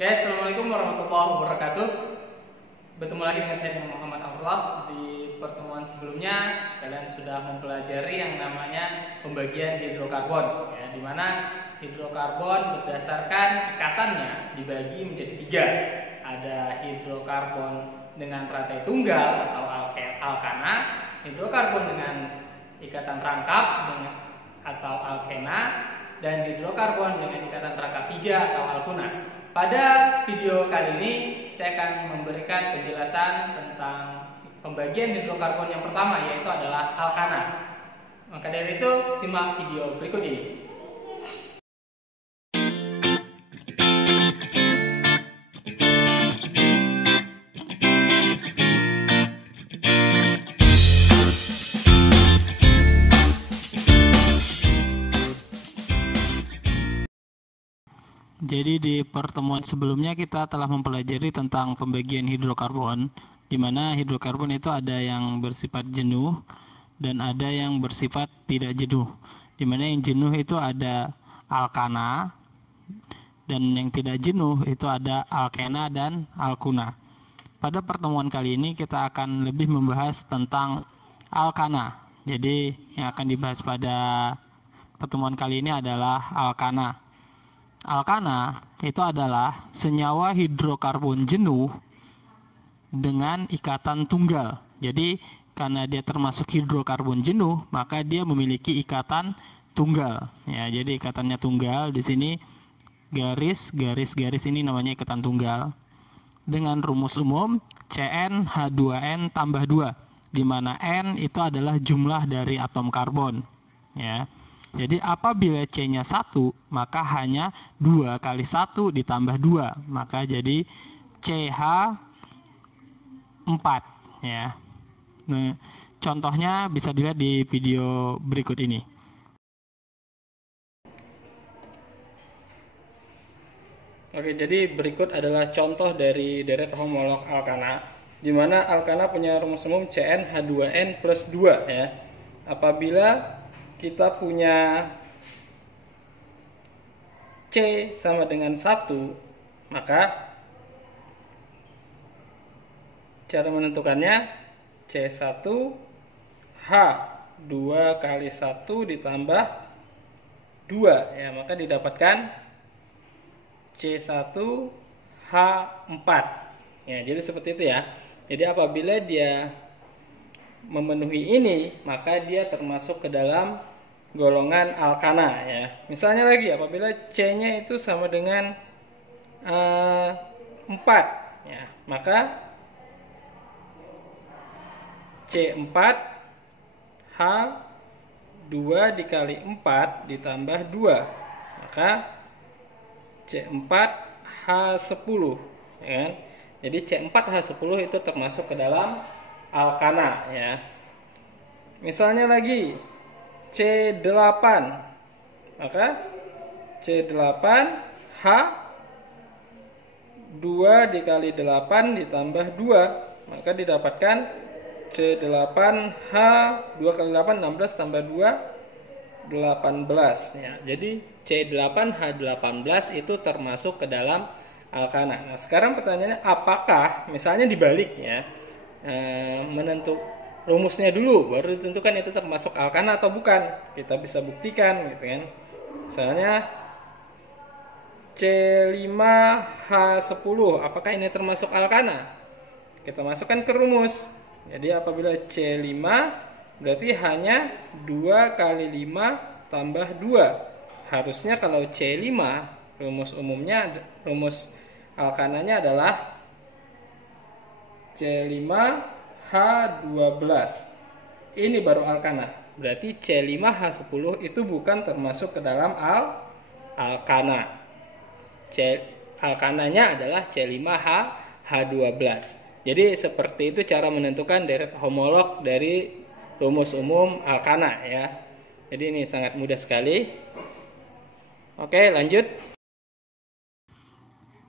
Oke, assalamualaikum warahmatullahi wabarakatuh. Bertemu lagi dengan saya Muhammad Abdullah. Di pertemuan sebelumnya kalian sudah mempelajari yang namanya pembagian hidrokarbon, ya, di mana hidrokarbon berdasarkan ikatannya dibagi menjadi tiga. Ada hidrokarbon dengan rantai tunggal atau alkana, hidrokarbon dengan ikatan rangkap atau alkena, dan hidrokarbon dengan ikatan rangkap tiga atau alkuna. Pada video kali ini saya akan memberikan penjelasan tentang pembagian hidrokarbon yang pertama, yaitu adalah alkana. Maka dari itu simak video berikut ini. Jadi di pertemuan sebelumnya kita telah mempelajari tentang pembagian hidrokarbon, di mana hidrokarbon itu ada yang bersifat jenuh dan ada yang bersifat tidak jenuh. Di mana yang jenuh itu ada alkana dan yang tidak jenuh itu ada alkena dan alkuna. Pada pertemuan kali ini kita akan lebih membahas tentang alkana. Jadi yang akan dibahas pada pertemuan kali ini adalah alkana. Alkana itu adalah senyawa hidrokarbon jenuh dengan ikatan tunggal. Jadi karena dia termasuk hidrokarbon jenuh, maka dia memiliki ikatan tunggal. Ya, jadi ikatannya tunggal. Di sini garis ini namanya ikatan tunggal. Dengan rumus umum CnH2n tambah 2, di mana N itu adalah jumlah dari atom karbon. Ya. Jadi apabila C-nya 1, maka hanya 2 kali 1 ditambah 2. Maka jadi CH4. Ya. Nah, contohnya bisa dilihat di video berikut ini. Oke, jadi berikut adalah contoh dari deret homolog alkana, di mana alkana punya rumus umum CnH2n plus 2. Ya. Apabila kita punya C sama dengan 1, maka cara menentukannya C1 H 2 kali 1 ditambah 2, ya, maka didapatkan C1 H4. Ya, jadi seperti itu ya. Jadi apabila dia memenuhi ini, maka dia termasuk ke dalam golongan alkana, ya. Misalnya lagi apabila C-nya itu sama dengan 4, ya, maka C4 H 2 dikali 4 ditambah 2, maka C4 H10, ya. Jadi C4 H10 itu termasuk ke dalam alkana, ya. Misalnya lagi C8, maka C8 H 2 dikali 8 ditambah 2, maka didapatkan C8 H 2 kali 8 16 tambah 2 18, ya. Jadi C8 H18 itu termasuk ke dalam alkana. Nah, sekarang pertanyaannya, apakah misalnya dibalik, ya, rumusnya dulu baru ditentukan itu termasuk alkana atau bukan. Kita bisa buktikan, gitu kan. Misalnya C5H10, apakah ini termasuk alkana? Kita masukkan ke rumus. Jadi apabila C5 berarti hanya 2 kali 5 tambah 2. Harusnya kalau C5 rumus umumnya, rumus alkananya adalah C5H12. Ini baru alkana. Berarti C5H10 itu bukan termasuk ke dalam alkana. Alkananya adalah C5H12. Jadi seperti itu cara menentukan deret homolog dari rumus umum alkana, ya. Jadi ini sangat mudah sekali. Oke, lanjut.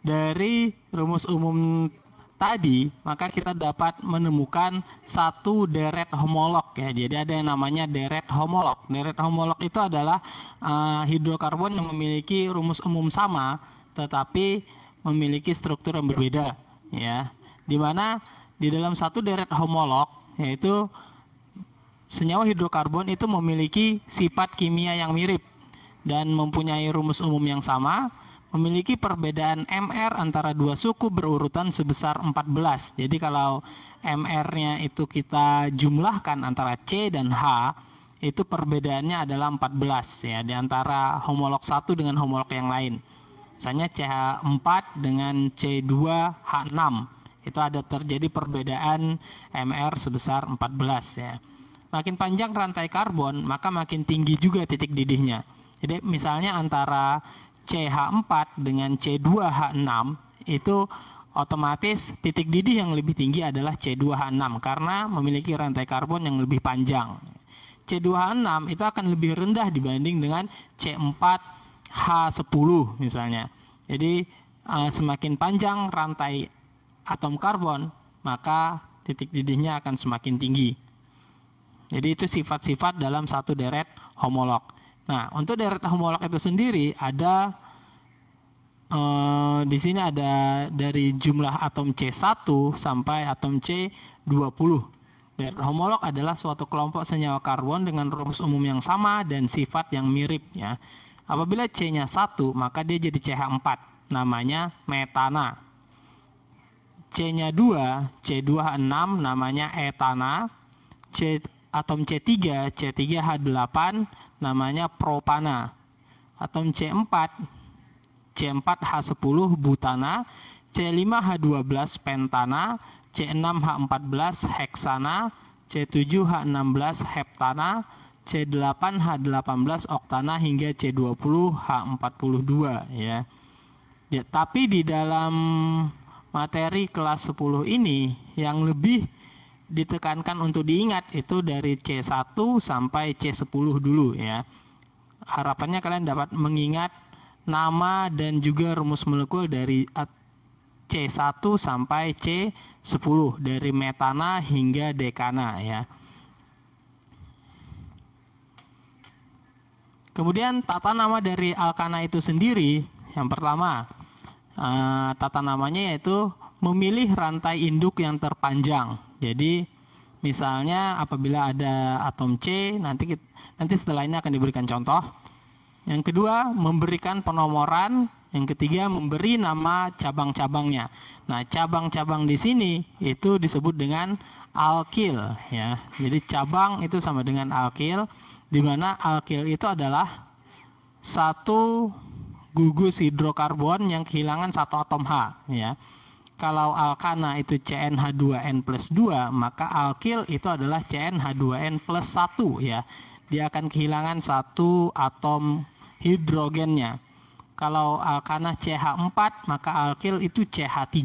Dari rumus umum tadi, maka kita dapat menemukan satu deret homolog, ya. Jadi ada yang namanya deret homolog. Deret homolog itu adalah hidrokarbon yang memiliki rumus umum sama, tetapi memiliki struktur yang berbeda, ya. Di mana di dalam satu deret homolog, yaitu senyawa hidrokarbon itu memiliki sifat kimia yang mirip dan mempunyai rumus umum yang sama, memiliki perbedaan MR antara dua suku berurutan sebesar 14. Jadi kalau MR-nya itu kita jumlahkan antara C dan H, itu perbedaannya adalah 14 ya, di antara homolog satu dengan homolog yang lain. Misalnya CH4 dengan C2H6, itu ada terjadi perbedaan MR sebesar 14 ya. Makin panjang rantai karbon, maka makin tinggi juga titik didihnya. Jadi misalnya antara CH4 dengan C2H6 itu otomatis titik didih yang lebih tinggi adalah C2H6 karena memiliki rantai karbon yang lebih panjang. C2H6 itu akan lebih rendah dibanding dengan C4H10 misalnya. Jadi semakin panjang rantai atom karbon, maka titik didihnya akan semakin tinggi. Jadi itu sifat-sifat dalam satu deret homolog. Nah, untuk deret homolog itu sendiri ada di sini ada dari jumlah atom C1 sampai atom C20. Deret homolog adalah suatu kelompok senyawa karbon dengan rumus umum yang sama dan sifat yang mirip ya. Apabila C-nya 1, maka dia jadi CH4, namanya metana. C-nya 2, C2H6 namanya etana. Atom C3, C3H8 namanya propana. Atom C4, C4H10 butana, C5H12 pentana, C6H14 heksana, C7H16 heptana, C8H18 oktana hingga C20H42 ya. Tapi di dalam materi kelas 10 ini yang lebih ditekankan untuk diingat itu dari C1 sampai C10 dulu ya. Harapannya kalian dapat mengingat nama dan juga rumus molekul dari C1 sampai C10 dari metana hingga dekana ya. Kemudian tata nama dari alkana itu sendiri, yang pertama tata namanya yaitu memilih rantai induk yang terpanjang. Jadi misalnya apabila ada atom C, nanti setelah ini akan diberikan contoh. Yang kedua, memberikan penomoran. Yang ketiga, memberi nama cabang-cabangnya. Nah, cabang-cabang di sini itu disebut dengan alkil ya. Jadi cabang itu sama dengan alkil, di mana alkil itu adalah satu gugus hidrokarbon yang kehilangan satu atom H ya. Kalau alkana itu CnH2n plus 2, maka alkil itu adalah CnH2n plus 1 ya. Dia akan kehilangan satu atom hidrogennya. Kalau alkana CH4, maka alkil itu CH3.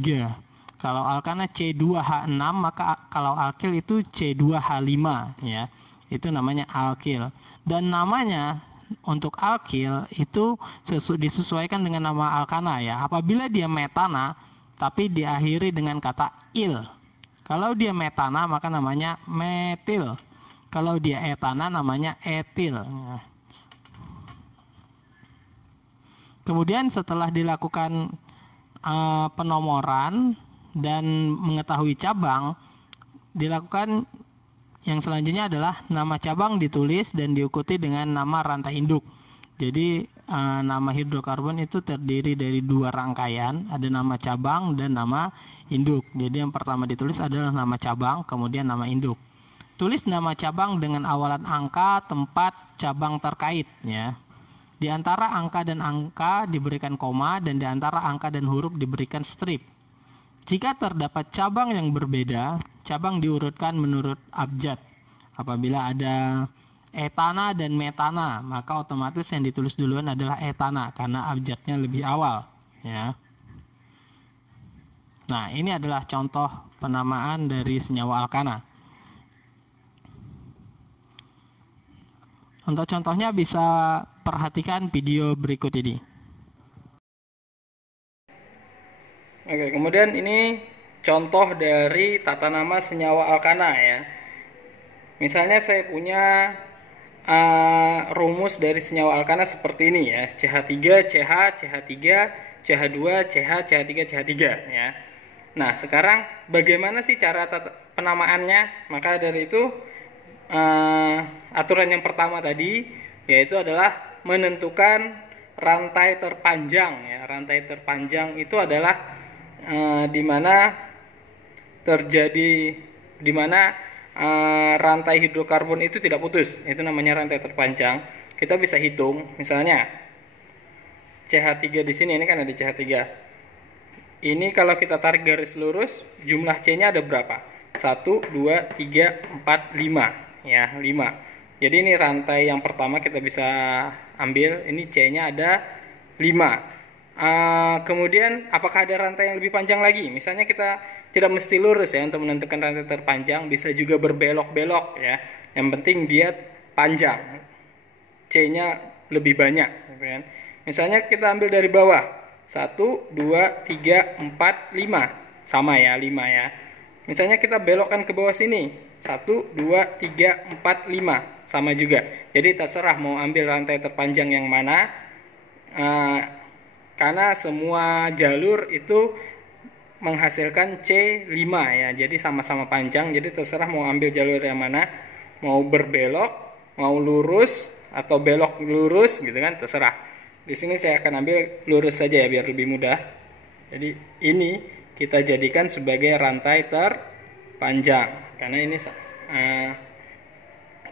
Kalau alkana C2H6, maka kalau alkil itu C2H5 ya. Itu namanya alkil. Dan namanya untuk alkil itu disesuaikan dengan nama alkana ya. Apabila dia metana tapi diakhiri dengan kata il. Kalau dia metana maka namanya metil. Kalau dia etana namanya etil. Kemudian setelah dilakukan penomoran dan mengetahui cabang, dilakukan yang selanjutnya adalah nama cabang ditulis dan diikuti dengan nama rantai induk. Jadi nama hidrokarbon itu terdiri dari dua rangkaian, ada nama cabang dan nama induk. Jadi yang pertama ditulis adalah nama cabang, kemudian nama induk. Tulis nama cabang dengan awalan angka tempat cabang terkait ya. Di antara angka dan angka diberikan koma dan di antara angka dan huruf diberikan strip. Jika terdapat cabang yang berbeda, cabang diurutkan menurut abjad. Apabila ada etana dan metana, maka otomatis yang ditulis duluan adalah etana karena abjadnya lebih awal ya. Nah, ini adalah contoh penamaan dari senyawa alkana. Untuk contohnya bisa perhatikan video berikut ini. Oke, kemudian ini contoh dari tata nama senyawa alkana ya. Misalnya saya punya rumus dari senyawa alkana seperti ini ya, CH3, CH, CH3, CH2, CH, CH3, CH3 ya. Nah, sekarang bagaimana sih cara penamaannya? Maka dari itu aturan yang pertama tadi yaitu adalah menentukan rantai terpanjang ya. Rantai terpanjang itu adalah di mana rantai hidrokarbon itu tidak putus. Itu namanya rantai terpanjang. Kita bisa hitung misalnya CH3 di sini, ini kan ada CH3. Ini kalau kita tarik garis lurus, jumlah C-nya ada berapa? 1, 2, 3, 4, 5 ya, 5. Jadi ini rantai yang pertama kita bisa ambil, ini C-nya ada 5. Kemudian apakah ada rantai yang lebih panjang lagi? Misalnya kita tidak mesti lurus ya untuk menentukan rantai terpanjang, bisa juga berbelok-belok ya. Yang penting dia panjang, C-nya lebih banyak gitu kan. Misalnya kita ambil dari bawah, 1, 2, 3, 4, 5. Sama ya, 5 ya. Misalnya kita belokkan ke bawah sini, 1, 2, 3, 4, 5. Sama juga. Jadi terserah mau ambil rantai terpanjang yang mana. Karena semua jalur itu menghasilkan C5 ya. Jadi sama-sama panjang. Jadi terserah mau ambil jalur yang mana. Mau berbelok, mau lurus, atau belok lurus gitu kan, terserah. Di sini saya akan ambil lurus saja ya biar lebih mudah. Jadi ini kita jadikan sebagai rantai terpanjang karena ini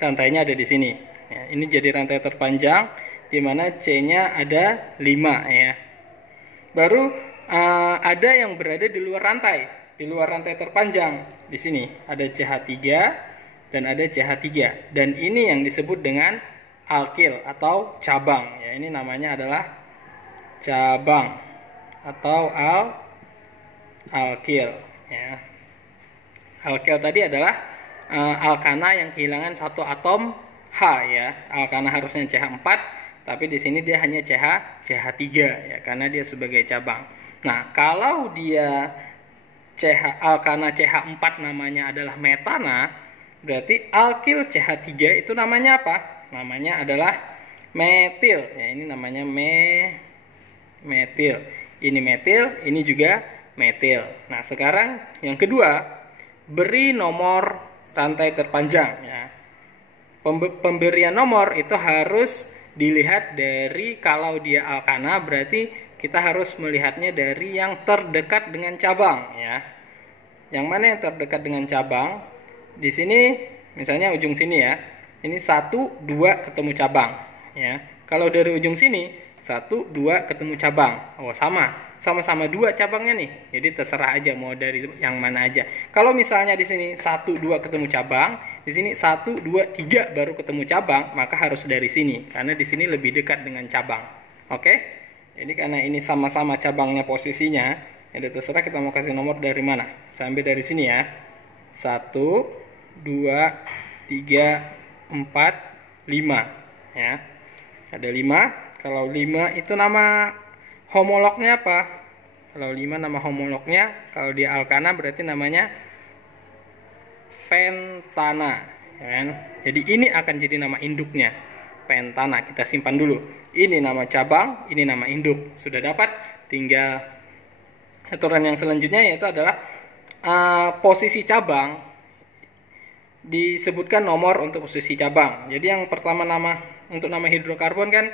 rantainya ada di sini. Ya, ini jadi rantai terpanjang di mana C-nya ada 5 ya. Baru ada yang berada di luar rantai terpanjang. Di sini ada CH3 dan ada CH3 dan ini yang disebut dengan alkil atau cabang ya. Ini namanya adalah cabang atau alkil ya. Alkil tadi adalah alkana yang kehilangan satu atom H ya. Alkana harusnya CH4 tapi di sini dia hanya CH3 ya karena dia sebagai cabang. Nah, kalau dia alkana CH4 namanya adalah metana, berarti alkil CH3 itu namanya apa? Namanya adalah metil ya, ini namanya metil. Ini metil, ini juga metil. Nah, sekarang yang kedua, beri nomor rantai terpanjang ya. Pemberian nomor itu harus dilihat dari, kalau dia alkana berarti kita harus melihatnya dari yang terdekat dengan cabang ya. Yang mana yang terdekat dengan cabang? Di sini misalnya ujung sini ya. Ini 1, 2 ketemu cabang ya. Kalau dari ujung sini 1, 2 ketemu cabang. Oh, sama-sama 2 cabangnya nih. Jadi terserah aja mau dari yang mana aja. Kalau misalnya di sini 1, 2 ketemu cabang, di sini 1, 2, 3 baru ketemu cabang, maka harus dari sini karena di sini lebih dekat dengan cabang. Oke? Jadi karena ini sama-sama cabangnya posisinya, jadi terserah kita mau kasih nomor dari mana. Saya ambil dari sini ya. 1, 2, 3, 4, 5 ya. Ada 5. Kalau 5 itu nama homolognya apa? Kalau 5 nama homolognya, kalau dia alkana berarti namanya pentana ya kan? Jadi ini akan jadi nama induknya, pentana. Kita simpan dulu. Ini nama cabang, ini nama induk. Sudah dapat, tinggal aturan yang selanjutnya yaitu adalah posisi cabang disebutkan nomor untuk posisi cabang. Jadi yang pertama untuk nama hidrokarbon kan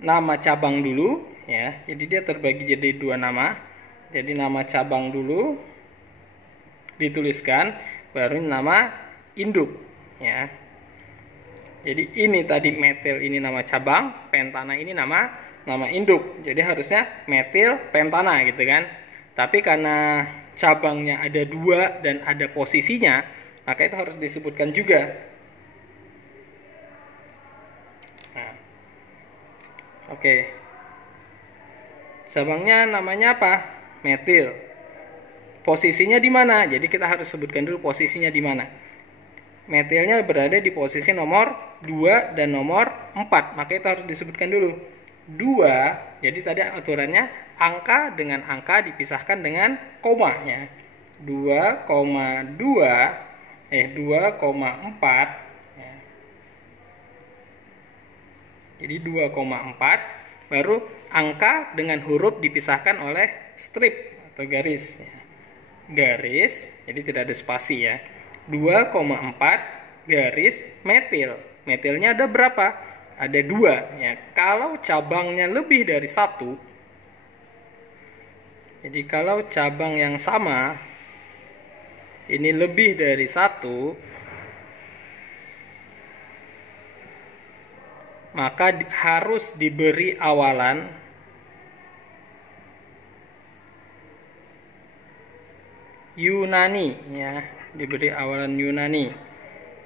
nama cabang dulu ya. Jadi dia terbagi jadi 2 nama. Jadi nama cabang dulu dituliskan, baru nama induk ya. Jadi ini tadi metil ini nama cabang, pentana ini nama induk. Jadi harusnya metil pentana gitu kan. Tapi karena cabangnya ada 2 dan ada posisinya, maka itu harus disebutkan juga. Nah, oke. Cabangnya namanya apa? Metil. Posisinya di mana? Jadi kita harus sebutkan dulu posisinya di mana. Metilnya berada di posisi nomor 2 dan nomor 4. Maka itu harus disebutkan dulu. 2, jadi tadi aturannya angka dengan angka dipisahkan dengan koma ya. 2,4 ya. Jadi 2,4, baru angka dengan huruf dipisahkan oleh strip atau garis. Garis, jadi tidak ada spasi ya. 2,4 garis metil. Metilnya ada berapa? Ada 2 ya. Kalau cabangnya lebih dari 1, jadi kalau cabang yang sama ini lebih dari 1, maka harus diberi awalan Yunani ya, diberi awalan Yunani.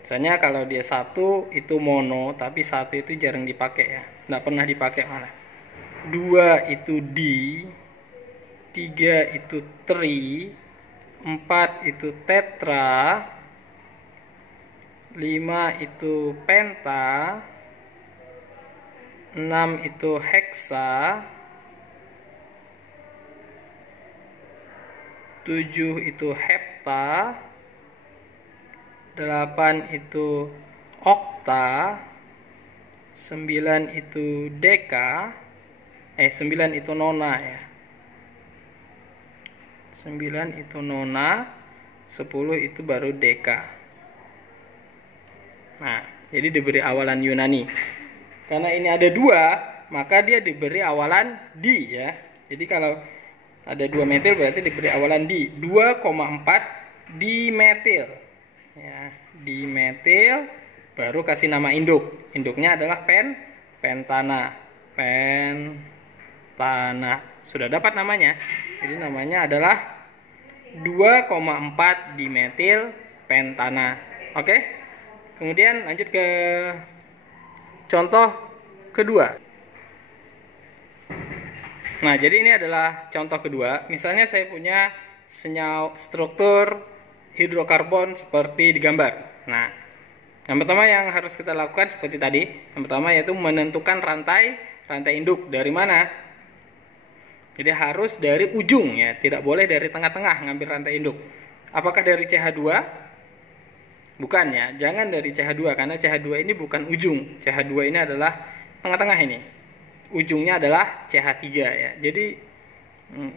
Misalnya kalau dia 1 itu mono, tapi 1 itu jarang dipakai ya, nggak pernah dipakai malah. 2 itu di, 3 itu tri, 4 itu tetra, 5 itu penta, 6 itu heksa, 7 itu hepta, 8 itu okta, 9 itu deka, 9 itu nona ya. 9 itu nona, 10 itu baru deka. Nah, jadi diberi awalan Yunani. Karena ini ada 2, maka dia diberi awalan di ya. Jadi kalau ada 2 metil berarti diberi awalan di. 2,4 dimetil. Ya, dimetil, baru kasih nama induk. Induknya adalah pentana. Pentana. Sudah dapat namanya. Jadi namanya adalah 2,4 dimetil pentana. Oke? Kemudian lanjut ke contoh kedua. Nah, jadi ini adalah contoh kedua. Misalnya saya punya struktur hidrokarbon seperti digambar. Nah, yang pertama yang harus kita lakukan seperti tadi. Yang pertama yaitu menentukan rantai induk. Dari mana? Jadi harus dari ujung ya, tidak boleh dari tengah-tengah ngambil rantai induk. Apakah dari CH2? Bukan ya, jangan dari CH2 karena CH2 ini bukan ujung. CH2 ini adalah tengah-tengah ini. Ujungnya adalah CH3 ya. Jadi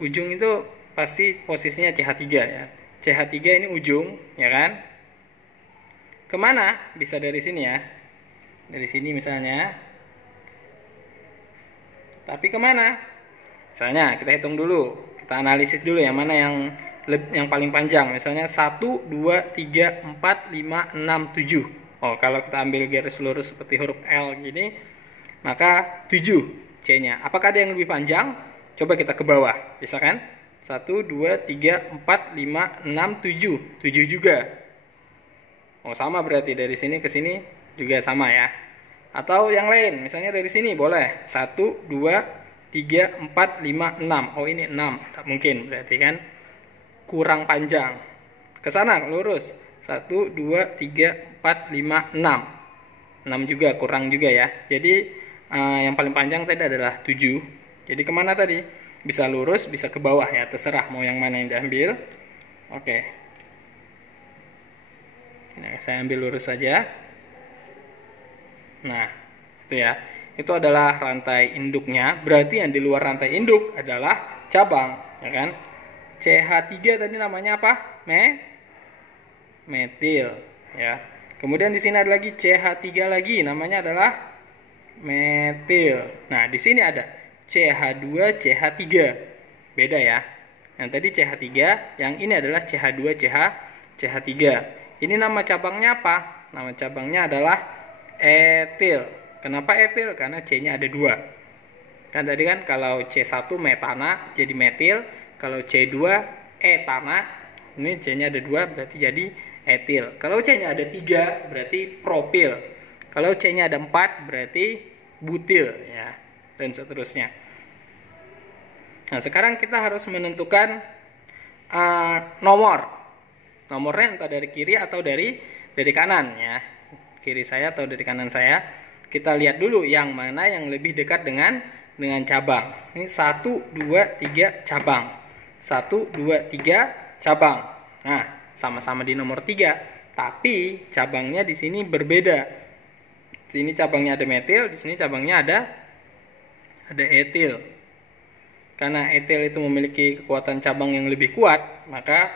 ujung itu pasti posisinya CH3 ya. CH3 ini ujung, ya kan? Kemana? Bisa dari sini ya. Dari sini misalnya. Tapi kemana? Misalnya kita hitung dulu. Kita analisis dulu yang mana yang paling panjang. Misalnya 1, 2, 3, 4, 5, 6, 7. Oh, kalau kita ambil garis lurus seperti huruf L gini, maka 7 C-nya. Apakah ada yang lebih panjang? Coba kita ke bawah, bisa kan? 1, 2, 3, 4, 5, 6, 7. 7 juga. Oh, sama berarti dari sini ke sini juga sama ya. Atau yang lain, misalnya dari sini boleh. 1, 2, 3, 4, 5, 6. Oh, ini 6. Tak mungkin berarti kan kurang panjang. Ke sana lurus. 1, 2, 3, 4, 5, 6. 6 juga kurang juga ya. Jadi yang paling panjang tadi adalah 7. Jadi kemana tadi? Bisa lurus, bisa ke bawah ya. Terserah mau yang mana yang diambil. Oke. Nah, saya ambil lurus saja. Nah, itu ya. Itu adalah rantai induknya. Berarti yang di luar rantai induk adalah cabang, ya kan? CH3 tadi namanya apa? Metil, ya. Kemudian di sini ada lagi CH3 lagi, namanya adalah metil. Nah, di sini ada CH2, CH3. Beda ya. Yang tadi CH3, yang ini adalah CH2, CH3. Ini nama cabangnya apa? Nama cabangnya adalah etil. Kenapa etil? Karena C-nya ada 2. Kan tadi kan kalau C1 metana jadi metil, kalau C2 etana, ini C-nya ada 2 berarti jadi etil. Kalau C-nya ada 3 berarti propil. Kalau C-nya ada 4 berarti butil ya, dan seterusnya. Nah, sekarang kita harus menentukan nomor. Nomornya entah dari kiri atau dari kanan ya. Kiri saya atau dari kanan saya. Kita lihat dulu yang mana yang lebih dekat dengan cabang. Ini 1, 2, 3 cabang. 1, 2, 3 cabang. Nah, sama-sama di nomor 3, tapi cabangnya di sini berbeda. sini cabangnya ada metil, di sini cabangnya ada etil. Karena etil itu memiliki kekuatan cabang yang lebih kuat, maka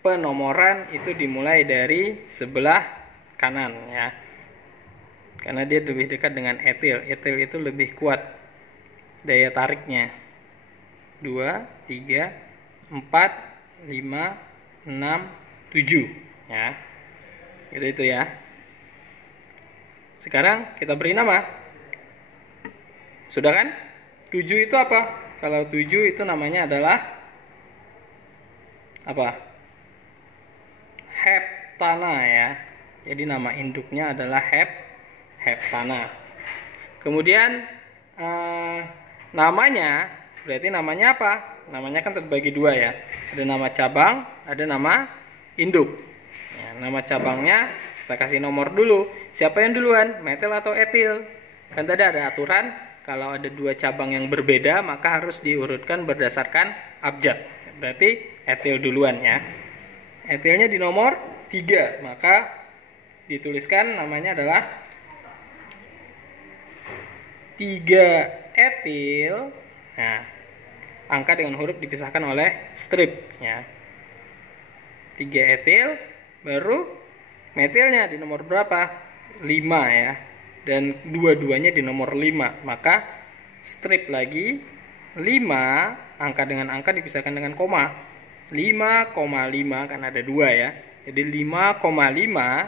penomoran itu dimulai dari sebelah kanan ya. Karena dia lebih dekat dengan etil. Etil itu lebih kuat daya tariknya. 2, 3, 4, 5, 6, 7 ya. Itu ya. Sekarang kita beri nama. Sudah kan? 7 itu apa? Kalau 7 itu namanya adalah apa? Heptana ya. Jadi nama induknya adalah heptana. Kemudian namanya, berarti namanya apa? Namanya kan terbagi dua ya. Ada nama cabang, ada nama induk. Ya, nama cabangnya kita kasih nomor dulu. Siapa yang duluan? Metil atau etil? Kan tadi ada aturan, kalau ada dua cabang yang berbeda maka harus diurutkan berdasarkan abjad. Berarti etil duluan ya. Etilnya di nomor 3, maka dituliskan namanya adalah 3 etil. Nah, angka dengan huruf dipisahkan oleh strip ya. 3 etil, baru metilnya di nomor berapa? 5 ya. Dan dua-duanya di nomor 5. Maka strip lagi 5, angka dengan angka dipisahkan dengan koma. 5,5 kan ada 2 ya. Jadi 5,5,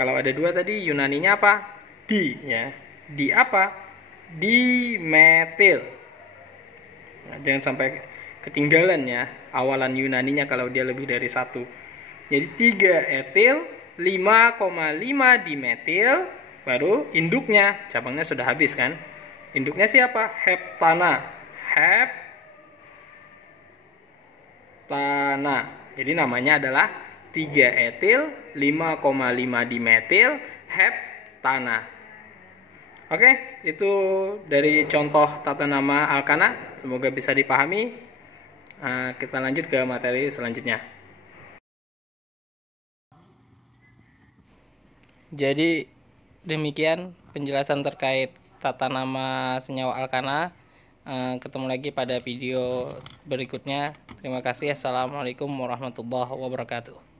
kalau ada 2 tadi Yunaninya apa? Di ya. Di apa? Di metil. Nah, jangan sampai ketinggalan ya awalan Yunaninya kalau dia lebih dari 1. Jadi 3 etil, 5,5 dimetil, baru induknya, cabangnya sudah habis kan? Induknya siapa? Heptana. Heptana. Jadi namanya adalah 3 etil, 5,5 dimetil, heptana. Oke, itu dari contoh tata nama alkana. Semoga bisa dipahami. Kita lanjut ke materi selanjutnya. Jadi demikian penjelasan terkait tata nama senyawa alkana. Ketemu lagi pada video berikutnya. Terima kasih. Assalamualaikum warahmatullahi wabarakatuh.